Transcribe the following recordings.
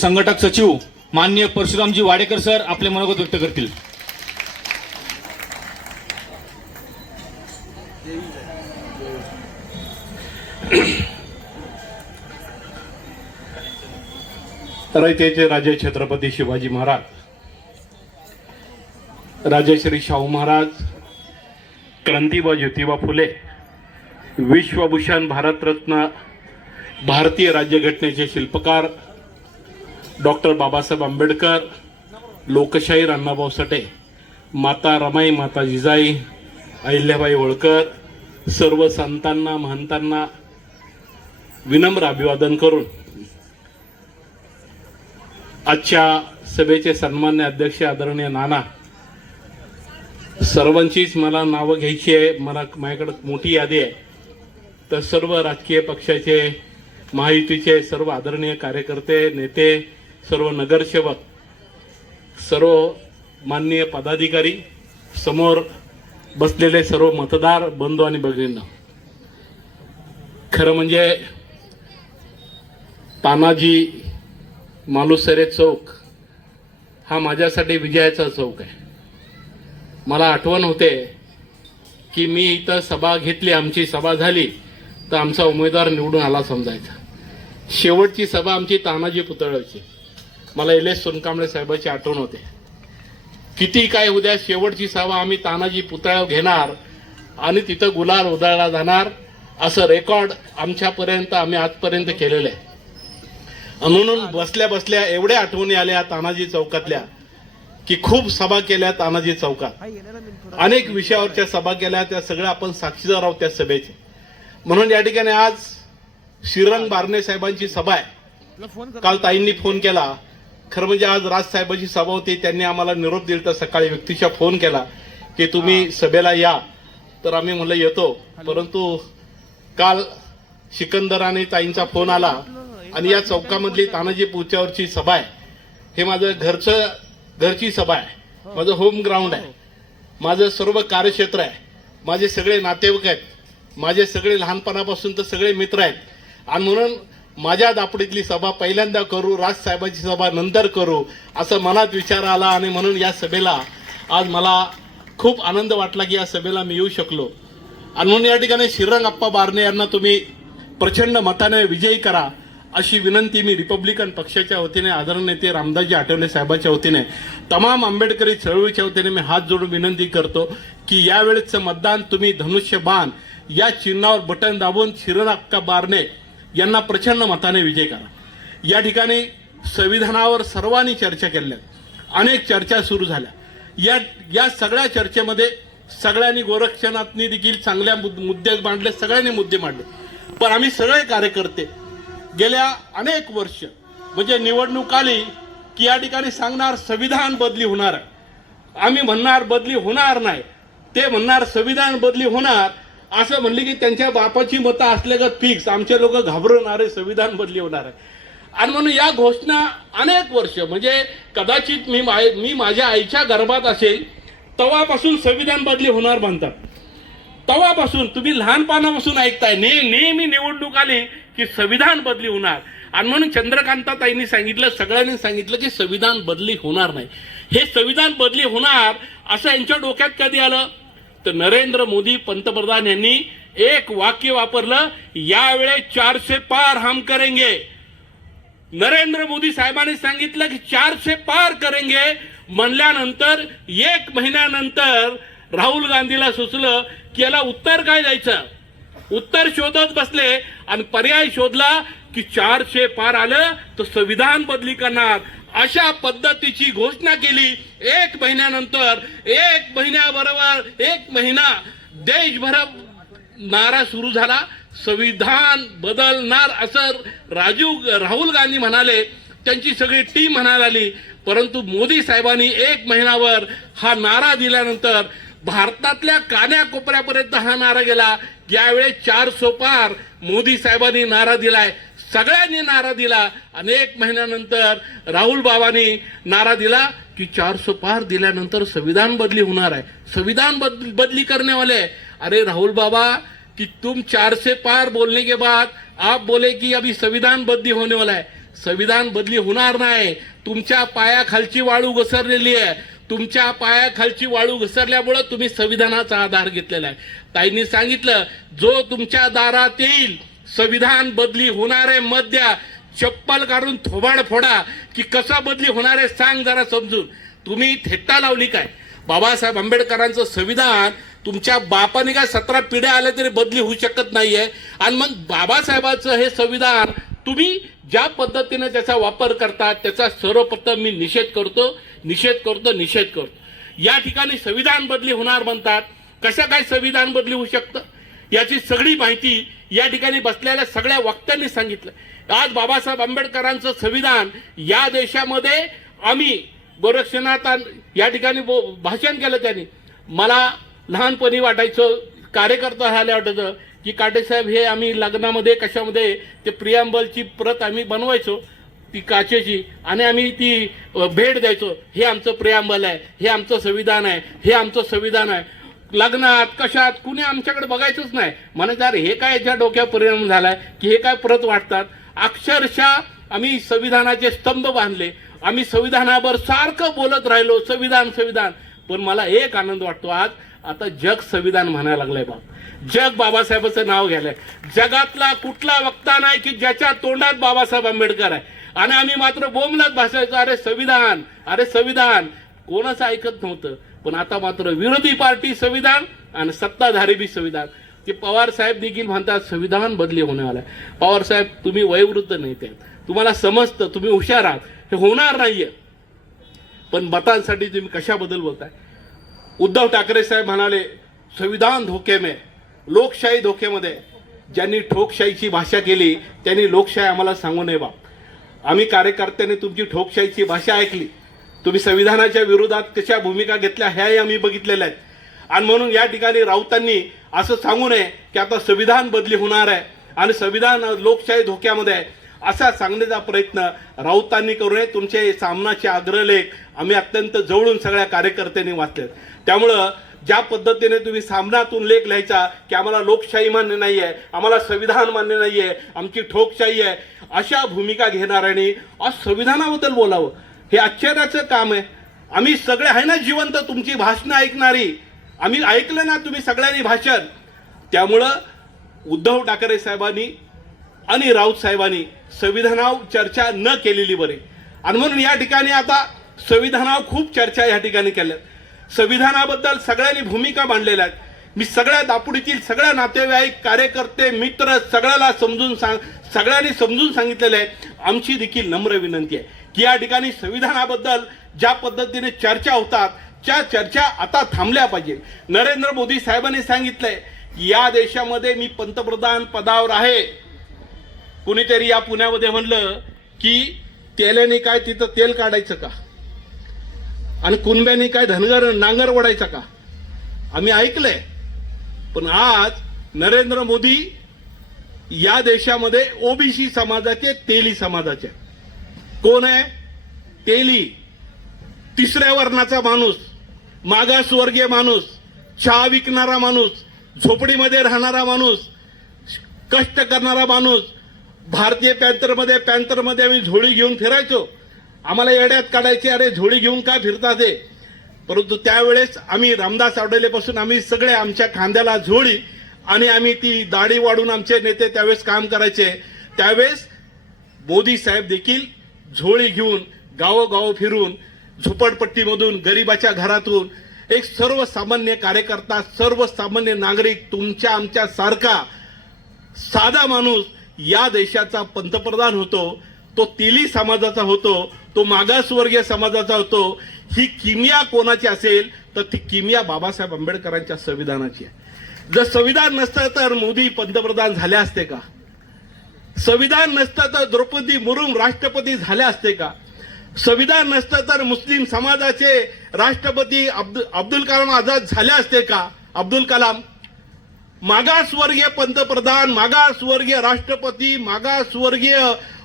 संघटक सचिव मान्य परशुरामजी वाडेकर सर आपले मनोगत व्यक्त करतील. रयतेचे राजे छत्रपती शिवाजी महाराज राजश्री शाहू महाराज क्रांतीबा ज्योतिबा फुले विश्वभूषण भारतरत्न भारतीय राज्यघटनेचे शिल्पकार डॉक्टर बाबासाहेब आंबेडकर लोकशाहीर अण्णाभाऊ साठे माता रमाई माता जिजाई अहिल्याबाई होळकर सर्व संतांना महंतांना विनम्र अभिवादन करून आजच्या सभेचे सन्मान्य अध्यक्ष आदरणीय नाना सर्वांचीच मला नावं घ्यायची आहे मला माझ्याकडं मोठी यादी आहे. तर सर्व राजकीय पक्षाचे महायुतीचे सर्व आदरणीय कार्यकर्ते नेते सर्व नगरसेवक सर्व माननीय पदाधिकारी समोर बसलेले सर्व मतदार बंधू आणि भगिनींना खरं म्हणजे तानाजी मालुसरे चौक हा माझ्यासाठी विजयाचा चौक आहे. मला आठवण होते की मी इथं सभा घेतली आमची सभा झाली तर आमचा उमेदवार निवडून आला समजायचा. शेवटची सभा आमची तानाजी पुतळ्याची. मला एल एस सोनकांबळे साहेबाची आठवण होते. किती काय उद्या शेवटची सभा आम्ही तानाजी पुतळ्यावर घेणार आणि तिथं गुलाल उधळला जाणार असं रेकॉर्ड आमच्यापर्यंत आम्ही आजपर्यंत केलेलं आहे. म्हणून बसल्या बसल्या एवढ्या आठवणी आल्या तानाजी चौकातल्या की खूप सभा केल्या तानाजी चौकात. अनेक विषयावरच्या सभा केल्या त्या सगळ्या आपण साक्षीदार आहोत त्या सभेचे. म्हणून या ठिकाणी आज श्रीरंग बारणे साहेबांची सभा आहे. काल ताईंनी फोन केला खरं म्हणजे आज राज साहेबांची सभा होती त्यांनी आम्हाला निरोप दिला तर सकाळी व्यक्तीच्या फोन केला की तुम्ही सभेला या. तर आम्ही म्हणलं येतो. परंतु काल सिकंदर आणि ताईंचा फोन आला. आणि या चौकामधली तानाजी पुच्यावरची सभा आहे. हे माझं घरचं घरची सभा आहे. माझं होम ग्राउंड आहे. माझं सर्व कार्यक्षेत्र आहे. माझे सगळे नातेवाईक आहेत. माझे सगळे लहानपणापासून तर सगळे मित्र आहेत. आणि म्हणून माझ्या दापडीतली सभा पहिल्यांदा करू राज साहेबांची सभा नंतर करू असं मनात विचार आला आणि म्हणून या सभेला आज मला खूप आनंद वाटला की या सभेला मी येऊ शकलो. आणि म्हणून या ठिकाणी श्रीरंग अप्पा बारणे यांना तुम्ही प्रचंड मताने विजयी करा अशी विनंती मी रिपब्लिकन पक्षाच्या वतीने आदरणीय नेते रामदासजी आठवले साहेबांच्या वतीने तमाम आंबेडकरी चळवळीच्या वतीने मी हात जोडून विनंती करतो की यावेळेचं मतदान तुम्ही धनुष्यबाण या चिन्हावर बटन दाबून श्रीरंग अप्पा बारणे यांना प्रचंड मताने विजय करा. या ठिकाणी संविधानावर सर्वांनी चर्चा केल्या. अनेक चर्चा सुरू झाल्या. या या सगळ्या चर्चेमध्ये सगळ्यांनी गोरक्षणातनी देखील चांगल्या मुद- मुद्दे मांडले सगळ्यांनी मुद्दे मांडले. पण आम्ही सगळे कार्यकर्ते गेल्या अनेक वर्ष म्हणजे निवडणूक आली की या ठिकाणी सांगणार संविधान बदली होणार. आहे आम्ही म्हणणार बदली होणार नाही. ते म्हणणार संविधान बदली होणार असं म्हणले की त्यांच्या बापाची मतं असल्यागत फिक्स आमचे लोक घाबरून अरे संविधान बदली होणार. आहे आणि म्हणून या घोषणा अनेक वर्ष म्हणजे कदाचित मी मा- मी माझ्या आईच्या गर्भात असेल तेव्हापासून संविधान बदली होणार म्हणतात. तेव्हापासून तुम्ही लहानपणापासून ऐकताय ने नेहमी निवडणूक आली की संविधान बदली होणार. आणि म्हणून चंद्रकांताताईंनी सांगितलं सगळ्यांनी सांगितलं की संविधान बदली होणार नाही. हे संविधान बदली होणार असं यांच्या डोक्यात कधी आलं? तर नरेंद्र मोदी पंतप्रधान यांनी एक वाक्य वापरलं यावेळेस चारशे पार हम करेंगे. नरेंद्र मोदी साहेबांनी सांगितलं की चारशे पार करेंगे. म्हणल्यानंतर एक महिन्यानंतर राहुल गांधीला सुचलं की याला उत्तर काय द्यायचं? उत्तर शोधत बसले आणि पर्याय शोधला की चारशे पार आलं तर संविधान बदली करणार. अशा पद्धतीची घोषणा केली. एक महिन्यानंतर एक महिन्याबरोबर एक महिना देशभर नारा सुरू झाला. संविधान बदलणार असं राजीव राहुल गांधी म्हणाले. त्यांची सगळी टीम म्हणायला आली परंतु मोदी साहेबांनी एक महिन्यावर हा नारा दिल्यानंतर भारतातल्या कान्याकोपऱ्यापर्यंत हा नारा गेला. यावेळेस चार सोपार मोदी साहेबांनी नारा दिलाय. सगळ्यांनी नारा दिला. अनेक महिन्यानंतर राहुल बाबांनी नारा दिला की चारशे पार दिल्यानंतर संविधान बदली होणार आहे. संविधान बद बदली करण्यावाले अरे राहुल बाबा कि तुम चार से पार बोलने के बाद आप बोले की अभी संविधान बदली होने वाला आहे. संविधान बदली होणार नाही. तुमच्या पायाखालची वाळू घसरलेली आहे. तुमच्या पायाखालची वाळू घसरल्यामुळं तुम्ही संविधानाचा आधार घेतलेला आहे. ताईंनी सांगितलं जो तुमच्या दारात येईल संविधान बदली होणार आहे मत द्या चप्पल काढून थोबाड फोडा की कसा बदली होणार आहे सांग जरा समजून. तुम्ही थेट्टा लावली काय? बाबासाहेब आंबेडकरांचं संविधान तुमच्या बापाने काय सतरा पिढ्या आल्या तरी बदली होऊ शकत नाहीये. आणि मग बाबासाहेबाचं हे संविधान तुम्ही ज्या पद्धतीने त्याचा वापर करतात त्याचा सर्वप्रथम मी निषेध करतो निषेध करतो निषेध करतो. या ठिकाणी संविधान बदली होणार म्हणतात. कशा काय संविधान बदली होऊ शकतं? याची सगळी माहिती या ठिकाणी बसलेल्या सगळ्या वक्त्यांनी सांगितलं. आज बाबासाहेब आंबेडकरांचं संविधान या देशामध्ये आम्ही गोरक्षनाथ या ठिकाणी भाषण केलं त्यांनी. मला लहानपणी वाटायचं कार्यकर्ता झाल्या वाटायचं की काटेसाहेब हे आम्ही लग्नामध्ये कशामध्ये ते प्रियांबलची प्रत आम्ही बनवायचो ती काचेची आणि आम्ही ती भेट द्यायचो. हे आमचं प्रियांबल आहे हे आमचं संविधान आहे हे आमचं संविधान आहे. लग्नात कशात कुणी आमच्याकडे बघायचंच नाही. म्हणजे अरे हे काय याच्या डोक्यावर परिणाम झालाय की हे काय परत वाटतात? अक्षरशः आम्ही संविधानाचे स्तंभ बांधले. आम्ही संविधानावर सारखं बोलत राहिलो संविधान संविधान. पण मला एक आनंद वाटतो आज आता जग संविधान म्हणायला लागलंय बाप. जग बाबासाहेबाचं नाव घ्यायलंय. जगातला कुठला वक्ता नाही की ज्याच्या तोंडात बाबासाहेब आंबेडकर आहे? आणि आम्ही मात्र बोमलात भासायचो अरे संविधान अरे संविधान. कोणाचं ऐकत नव्हतं. पण आता मात्र विरोधी पार्टी संविधान आणि सत्ताधारी बी संविधान. ते पवार साहेब देखील म्हणतात संविधान बदली होण्यावाला आहे. पवार साहेब तुम्ही वयोवृद्ध नेते तुम्हाला समजतं तुम्ही हुशार आहात. हे होणार नाहीये. पण मतांसाठी तुम्ही कशाबद्दल बोलताय? उद्धव ठाकरे साहेब म्हणाले संविधान धोक्यामे लोकशाही धोक्यामध्ये. ज्यांनी ठोकशाहीची भाषा केली त्यांनी लोकशाही आम्हाला सांगू नये बा. आम्ही कार्यकर्त्यांनी तुमची ठोकशाहीची भाषा ऐकली. तुम्ही संविधानाच्या विरोधात कशा भूमिका घेतल्या ह्याही आम्ही बघितलेल्या आहेत. आणि म्हणून या ठिकाणी राऊतांनी असं सांगू नये की आता संविधान बदली होणार आहे आणि संविधान लोकशाही धोक्यामध्ये आहे. असा सांगण्याचा प्रयत्न राऊतांनी करू नये. तुमचे सामनाचे अग्रलेख आम्ही अत्यंत जवळून सगळ्या कार्यकर्त्यांनी वाचले त्यामुळं ज्या पद्धतीने तुम्ही सामनातून लेख लिहायचा की आम्हाला लोकशाही मान्य नाही आहे आम्हाला संविधान मान्य नाही आहे आमची ठोकशाही आहे अशा भूमिका घेणाऱ्यांनी आज संविधानाबद्दल बोलावं. हे आश्चर्याचं काम आहे. आम्ही सगळे आहे ना जिवंत तुमची भाषणं ऐकणारी. आम्ही ऐकलं ना तुम्ही सगळ्यांनी भाषण. त्यामुळं उद्धव ठाकरे साहेबांनी आणि राऊत साहेबांनी संविधानावर चर्चा न केलेली बरे. आणि म्हणून या ठिकाणी आता संविधानावर खूप चर्चा या ठिकाणी केल्या संविधानाबद्दल सगळ्यांनी भूमिका मांडलेल्या आहेत. मी सगळ्या दापुडीतील सगळ्या नातेवाईक कार्यकर्ते मित्र सगळ्याला समजून सांग सगळ्यांनी समजून सांगितलेलं आहे. आमची देखील नम्र विनंती आहे. की या ठिकाणी संविधानाबद्दल ज्या पद्धतीने चर्चा होतात त्या चर्चा आता थांबल्या पाहिजे. नरेंद्र मोदी साहेबांनी सांगितलंय या देशामध्ये मी पंतप्रधान पदावर आहे. कुणीतरी या पुण्यामध्ये म्हणलं की तेल्याने काय तिथं तेल काढायचं का? आणि कुणब्याने काय धनगर नांगर ओढायचा का? आम्ही ऐकलंय. पण आज नरेंद्र मोदी या देशामध्ये ओबीसी समाजाचे तेली समाजाचे. कोण आहे? तेली. तिसऱ्या वर्णाचा माणूस. मागासवर्गीय माणूस. चहा विकणारा माणूस. झोपडीमध्ये राहणारा माणूस. कष्ट करणारा माणूस. भारतीय पॅन्थरमध्ये पॅन्थरमध्ये आम्ही झोळी घेऊन फिरायचो. आम्हाला येड्यात काढायची अरे झोळी घेऊन काय फिरता ते? परंतु त्यावेळेस आम्ही रामदास आडलेपासून आम्ही सगळे आमच्या खांद्याला झोळी आणि आम्ही ती दाढी वाढून आमचे नेते त्यावेळेस काम करायचे. त्यावेळेस मोदी साहेब देखील झोळी घेऊन गावोगाव फिरून झोपडपट्टीमधून गरिबाच्या घरातून एक सर्वसामान्य कार्यकर्ता सर्वसामान्य नागरिक तुमच्या आमच्या सारखा साधा माणूस या देशाचा पंतप्रधान होतो तो तिली समाजाचा होतो तो मागासवर्गीय समाजाचा होतो. ही किमिया कोणाची असेल तर ती किमिया बाबासाहेब आंबेडकरांच्या संविधानाची आहे. जर संविधान नसतं तर मोदी पंतप्रधान झाले असते का? संविधान नसतं तर द्रौपदी मुर्मू राष्ट्रपती झाले असते का? संविधान नसतं तर मुस्लिम समाजाचे राष्ट्रपती अब्द अब्दुल कलाम आझाद झाले असते का? अब्दुल कलाम मागासवर्गीय पंतप्रधान मागासवर्गीय राष्ट्रपती मागासवर्गीय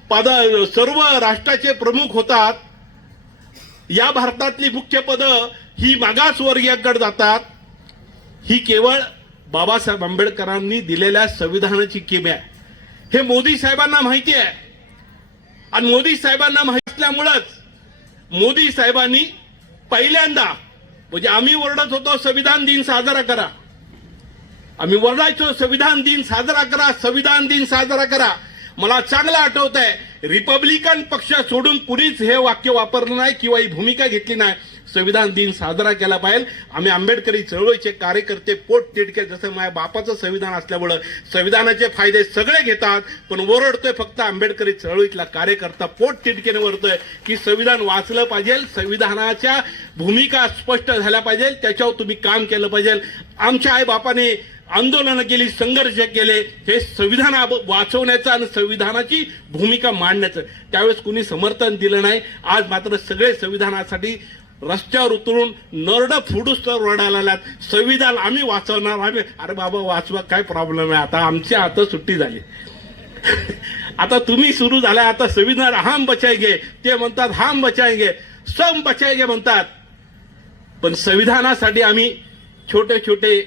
पद सर्व राष्ट्राचे प्रमुख होतात. या भारतातली मुख्य पद ही मागासवर्गीयाकडे जातात. ही केवळ बाबासाहेब आंबेडकरांनी दिलेल्या संविधानाची किम आहे. हे मोदी साहेबांना माहिती आहे. आणि मोदी साहेबांना माहिती असल्यामुळंच मोदी साहेबांनी पहिल्यांदा म्हणजे आम्ही ओरडत होतो संविधान दिन साजरा करा. आम्ही ओरडायचो संविधान दिन साजरा करा संविधान दिन साजरा करा. मला चांगलं आठवत आहे रिपब्लिकन पक्ष सोडून कुणीच हे वाक्य वापरलं नाही किंवा ही भूमिका घेतली नाही. संविधान दिन साजरा केला पाहिजे. आम्ही आंबेडकरी चळवळीचे कार्यकर्ते पोट तिडके जसं माझ्या बापाचं संविधान असल्यामुळं संविधानाचे फायदे सगळे घेतात पण ओरडतोय फक्त आंबेडकरी चळवळीतला कार्यकर्ता. पोट तिडकेने वरतोय की संविधान वाचलं पाहिजे संविधानाच्या भूमिका स्पष्ट झाल्या पाहिजे त्याच्यावर तुम्ही काम केलं पाहिजे. आमच्या आई बापाने आंदोलनं केली संघर्ष केले हे संविधान वाचवण्याचं आणि संविधानाची भूमिका मांडण्याचं. त्यावेळेस कुणी समर्थन दिलं नाही. आज मात्र सगळे संविधानासाठी रस्त्यावर उतरून नरड फुडूस तर रडायला लागल्यात. संविधान आम्ही वाचवणार आम्ही अरे बाबा वाचवा काय प्रॉब्लेम आहे? आता आमची आता सुट्टी झाली. आता तुम्ही सुरू झाला आता संविधान हम घे ते म्हणतात हम घे सम बचाएंगे म्हणतात. पण संविधानासाठी आम्ही छोटे छोटे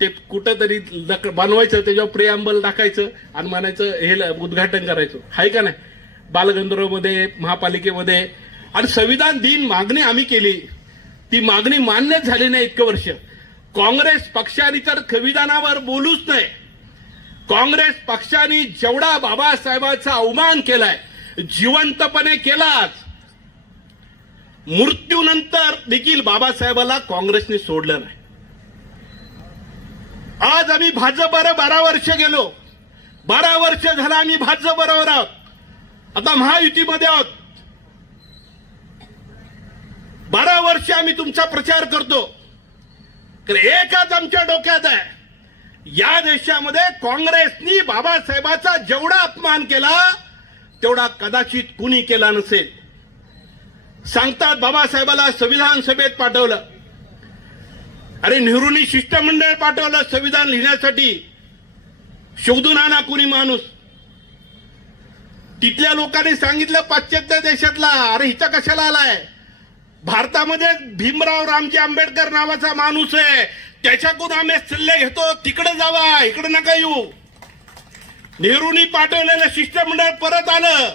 ते कुठंतरी लक- बनवायचं त्याच्यावर प्रियांबल टाकायचं आणि म्हणायचं हे ल- उद्घाटन करायचं. आहे का नाही? बालगंधर्वमध्ये महापालिकेमध्ये आणि संविधान दिन मागणी आम्ही केली. ती मागणी मान्यच झाली नाही इतकं वर्ष. काँग्रेस पक्षाने तर संविधानावर बोलूच नाही काँग्रेस पक्षाने जेवढा बाबासाहेबांचा अवमान केलाय जिवंतपणे केलाच. मृत्यूनंतर देखील बाबासाहेबाला काँग्रेसने सोडलं नाही. आज आम्ही भाजपवर बारा वर्ष गेलो. बारा वर्ष झाला आम्ही भाजप बरोबर आहोत. आता महायुतीमध्ये आहोत. बारा वर्ष आम्ही तुमचा प्रचार करतो. तर एकच आमच्या डोक्यात आहे. या देशामध्ये काँग्रेसनी बाबासाहेबाचा जेवढा अपमान केला तेवढा कदाचित कुणी केला नसेल. सांगतात बाबासाहेबाला संविधान सभेत पाठवलं. अरे नेहरूंनी शिष्टमंडळ पाठवलं संविधान लिहिण्यासाठी. शोधून आणा कुणी माणूस. तिथल्या लोकांनी सांगितलं पाश्चात्य देशातला अरे हिचा कशाला आलाय? भारतामध्ये भीमराव रामजी आंबेडकर नावाचा माणूस आहे. त्याच्याकडून आम्ही सल्ले घेतो तिकडे जावा इकडे नका येऊ. नेहरूनी पाठवलेलं शिष्टमंडळ परत आलं.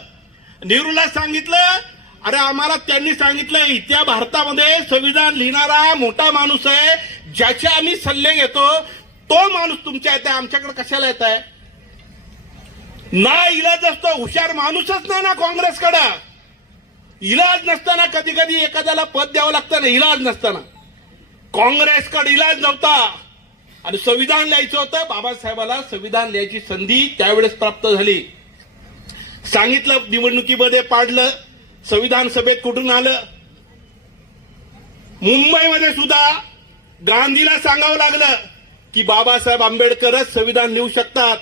नेहरूला सांगितलं अरे आम्हाला त्यांनी सांगितलं इथल्या भारतामध्ये संविधान लिहिणारा मोठा माणूस आहे ज्याचे आम्ही सल्ले घेतो तो माणूस तुमच्या येत आहे आमच्याकडे कशाला येत आहे? ना इलाज असतो हुशार माणूसच नाही ना काँग्रेसकडं. इलाज नसताना कधी कधी एखाद्याला पद द्यावं लागतं ना इलाज नसताना. काँग्रेसकडे इलाज नव्हता. आणि संविधान लिहायचं होतं बाबासाहेबाला संविधान लिहायची संधी त्यावेळेस प्राप्त झाली. सांगितलं निवडणुकीमध्ये पाडलं संविधान सभेत कुठून आलं? मुंबईमध्ये सुद्धा गांधीला सांगावं लागलं की बाबासाहेब आंबेडकरच संविधान लिहू शकतात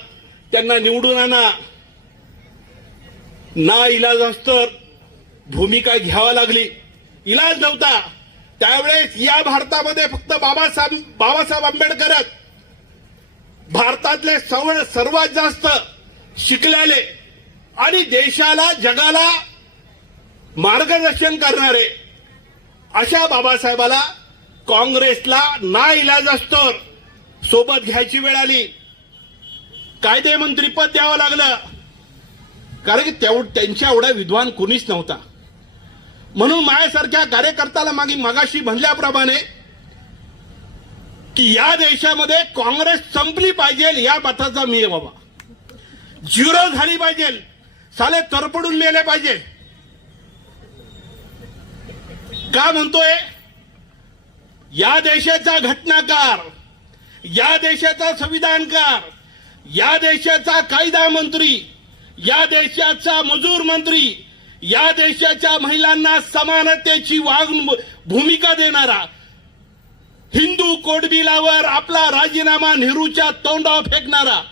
त्यांना निवडून आणा. ना इलाज असतं. भूमिका घ्यावा लागली. इलाज नव्हता. त्यावेळेस या भारतामध्ये फक्त बाबासाहेब बाबासाहेब आंबेडकरच. भारतातले सवळ सर्वात जास्त शिकलेले आणि देशाला जगाला मार्गदर्शन करणारे अशा बाबासाहेबाला काँग्रेसला ना इलाज असतो. सोबत घ्यायची वेळ आली. कायदेमंत्रीपद द्यावं लागलं. कारण की त्यांच्या एवढा विद्वान कुणीच नव्हता. म्हणून माझ्यासारख्या कार्यकर्त्याला मागे मगाशी म्हणल्याप्रमाणे की या देशामध्ये काँग्रेस संपली पाहिजे या मताचा मी आहे बाबा. झिरो झाली पाहिजे साले तरपडून मेले पाहिजे. का म्हणतोय? या देशाचा घटनाकार या देशाचा संविधानकार या देशाचा कायदा मंत्री या देशाचा मजूर मंत्री या देशाच्या महिलांना समानतेची वाग भूमिका देणारा हिंदू कोडबिलावर आपला राजीनामा नेहरूच्या तोंडावर फेकणारा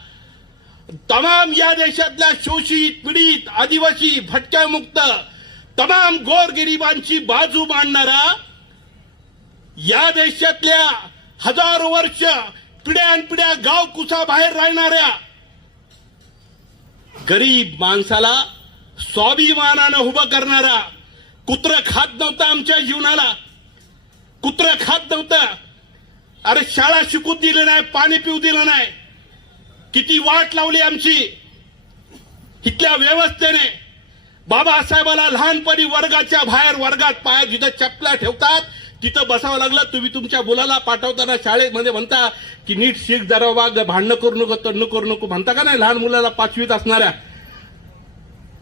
तमाम या देशातल्या शोषित पीडित आदिवासी भटक्यामुक्त तमाम गोरगरिबांची बाजू मांडणारा या देशातल्या हजारो वर्ष पिढ्यानपिढ्या गाव कुसा बाहेर राहणाऱ्या गरीब माणसाला स्वाभिमानानं उभं करणारा कुत्र खात नव्हतं आमच्या जीवनाला. कुत्र खात नव्हतं. अरे शाळा शिकू दिली नाही पाणी पिऊ दिलं नाही. किती वाट लावली आमची. इथल्या व्यवस्थेने बाबासाहेबाला लहानपणी वर्गाच्या बाहेर वर्गात पाय जिथं चपल्या ठेवतात तिथं बसावं लागलं. तुम्ही तुमच्या मुलाला पाठवताना शाळेमध्ये म्हणता की नीट शीख जरा भांडणं करू नको तंडणं करू नको. म्हणता का नाही लहान मुलाला पाचवीत असणाऱ्या?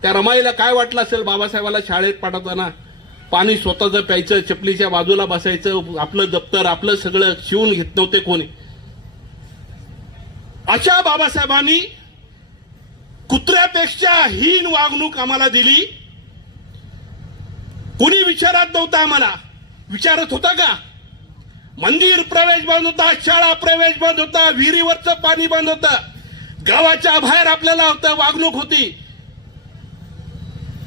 त्या रमाईला काय वाटलं असेल बाबासाहेबाला शाळेत पाठवताना? पाणी स्वतःचं प्यायचं चपलीच्या बाजूला बसायचं आपलं दप्तर आपलं सगळं शिवून घेत नव्हते कोणी. अशा बाबासाहेबांनी कुत्र्यापेक्षा हीन वागणूक आम्हाला दिली. कुणी विचारात नव्हतं आम्हाला. विचारत होता का? मंदिर प्रवेश बंद होता शाळा प्रवेश बंद होता विहिरीवरचं पाणी बंद होतं. गावाच्या बाहेर आपल्याला होतं वागणूक होती.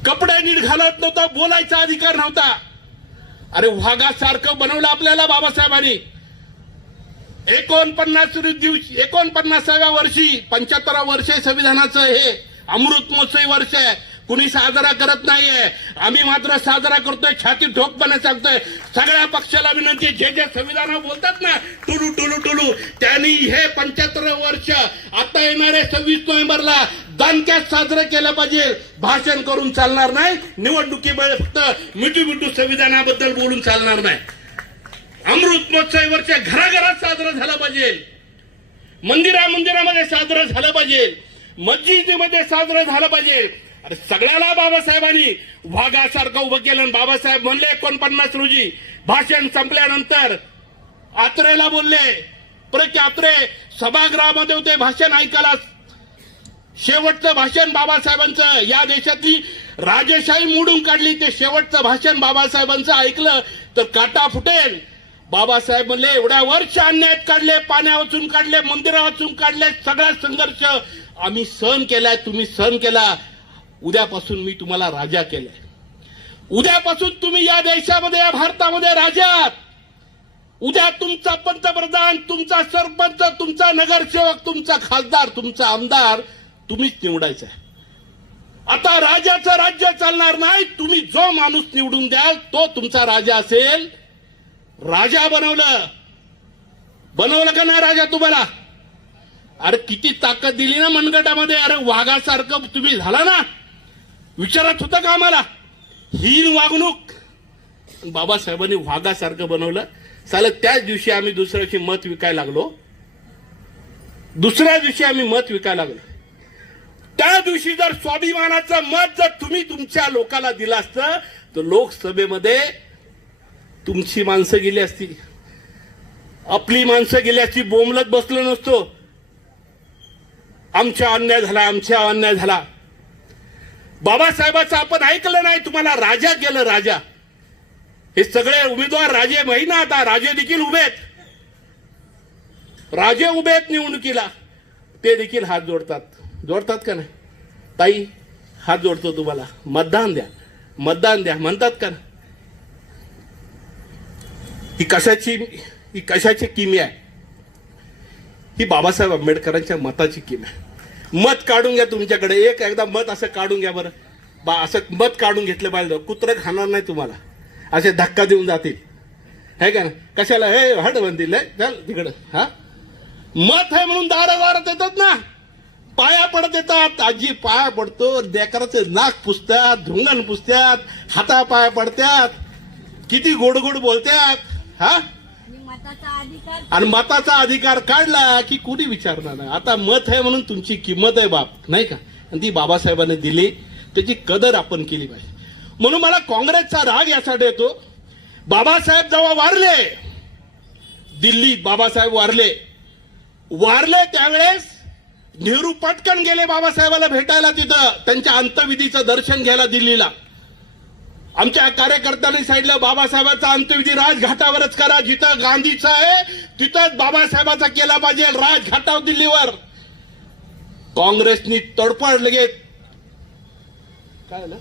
कपडे नीट घालत नव्हता बोलायचा अधिकार नव्हता. अरे वाघासारखं बनवलं आपल्याला बाबासाहेबांनी. एकोणपन्नास दिवशी एकोणपन्नासाव्या वर्षी पंच्याहत्तरा वर्ष संविधानाचं हे. अमृत महोत्सवी वर्ष आहे. कुणी साजरा करत नाहीये. आम्ही मात्र साजरा करतोय छाती ठोकपणे सांगतोय सगळ्या पक्षाला विनंती जे जे संविधान बोलतात ना टुलू टुलू टुलू त्यांनी हे पंच्याहत्तर वर्ष आता येणाऱ्या सव्वीस नोव्हेंबरला दणक्यात साजरं केलं पाहिजे. भाषण करून चालणार नाही. निवडणुकीमध्ये फक्त मिठू मिठू संविधानाबद्दल बोलून चालणार नाही. अमृत महोत्सवी वर्ष घराघरात साजरं झालं पाहिजे. मंदिरा मंदिरामध्ये साजरं झालं पाहिजे. मस्जिदीमध्ये साजरं झालं पाहिजे. अरे सगळ्याला बाबासाहेबांनी वाघासारखं उभं केलं आणि बाबासाहेब म्हणले एकोणपन्नास रोजी भाषण संपल्यानंतर आत्रेला बोलले परत आत्रे सभागृहामध्ये होते भाषण ऐकायला शेवटचं भाषण बाबासाहेबांचं. या देशातली राजेशाही मोडून काढली. ते शेवटचं भाषण बाबासाहेबांचं ऐकलं तर काटा फुटेल. बाबासाहेब म्हणले एवढ्या वर्ष अन्यायात काढले पाण्या वाचून काढले मंदिरा वाचून काढले सगळा संघर्ष आम्ही सहन केलाय तुम्ही सहन केला. उद्यापासून मी तुम्हाला राजा केलाय. उद्यापासून तुम्ही या देशामध्ये या भारतामध्ये राजात उद्या तुमचा पंतप्रधान तुमचा सरपंच तुमचा नगरसेवक तुमचा खासदार तुमचा आमदार तुम्हीच निवडायचं आहे आता राजाचं राज्य चालणार नाही तुम्ही जो माणूस निवडून द्याल तो तुमचा राजा असेल. राजा बनवलं. बनवलं का नाही राजा तुम्हाला? अरे किती ताकद दिली ना मनगटामध्ये. अरे वाघासारखं तुम्ही झाला ना. विचारत होतं का आम्हाला? हीन वागणूक. बाबासाहेबांनी वाघासारखं बनवलं. चालत त्याच दिवशी आम्ही दुसऱ्याशी मत विकायला लागलो. दुसऱ्या दिवशी आम्ही मत विकायला लागलो. त्या दिवशी जर स्वाभिमानाचं मत जर तुम्ही तुमच्या लोकाला दिलं असतं तर लोकसभेमध्ये तुमची माणसं गेली असती. आपली माणसं गेली असती बोंबलत बसलो नसतो. आमच्या अन्याय झाला आमच्या अन्याय झाला. बाबासाहेबाचं आपण ऐकलं नाही तुम्हाला राजा गेलं राजा. हे सगळे उमेदवार राजे महिना आता राजे देखील उभे आहेत. राजे उभेत निवडणुकीला. ते देखील हात जोडतात. जोडतात का नाही? ताई हात जोडतो तुम्हाला. मतदान द्या. मतदान द्या. म्हणतात का ही कशाची ही कशाची किमी आहे? ही बाबासाहेब आंबेडकरांच्या मताची किमी आहे. मत काढून घ्या तुमच्याकडे. एक एकदा मत असं काढून घ्या बरं. बा असं मत काढून घेतलं पाहिजे. कुत्रं खाणार नाही तुम्हाला. असे धक्का देऊन जातील. है का ना? कशाला? हे हट म्हणतील चल तिकडं. हा? मत आहे म्हणून दारा दारात येतात ना. पाया पडत येतात. आजी पाया पडतो देकराचे नाक पुसतात धुंगण पुसतात हाता पाया पडतात. किती गोड गोड बोलतात हा? आणि मताचा अधिकार आणि मताचा अधिकार काढला की कुणी विचारणार नाही. आता मत आहे म्हणून तुमची किंमत आहे बाप नाही का? आणि ती बाबासाहेबांनी दिली. त्याची कदर आपण केली पाहिजे. म्हणून मला काँग्रेसचा राग यासाठी येतो. बाबासाहेब जेव्हा वारले दिल्लीत बाबासाहेब वारले. वारले त्यावेळेस नेहरू पटकन गेले बाबासाहेबाला भेटायला तिथं. त्यांच्या अंत्यविधीचं दर्शन घ्यायला दिल्लीला. आमच्या कार्यकर्त्यांनी सांगितलं बाबासाहेबांचा अंत्यविधी राजघाटावरच करा. जिथं गांधीचं आहे तिथंच बाबासाहेबाचा केला पाहिजे राजघाटावर दिल्लीवर. काँग्रेसनी तडफड लगेच. काय झालं?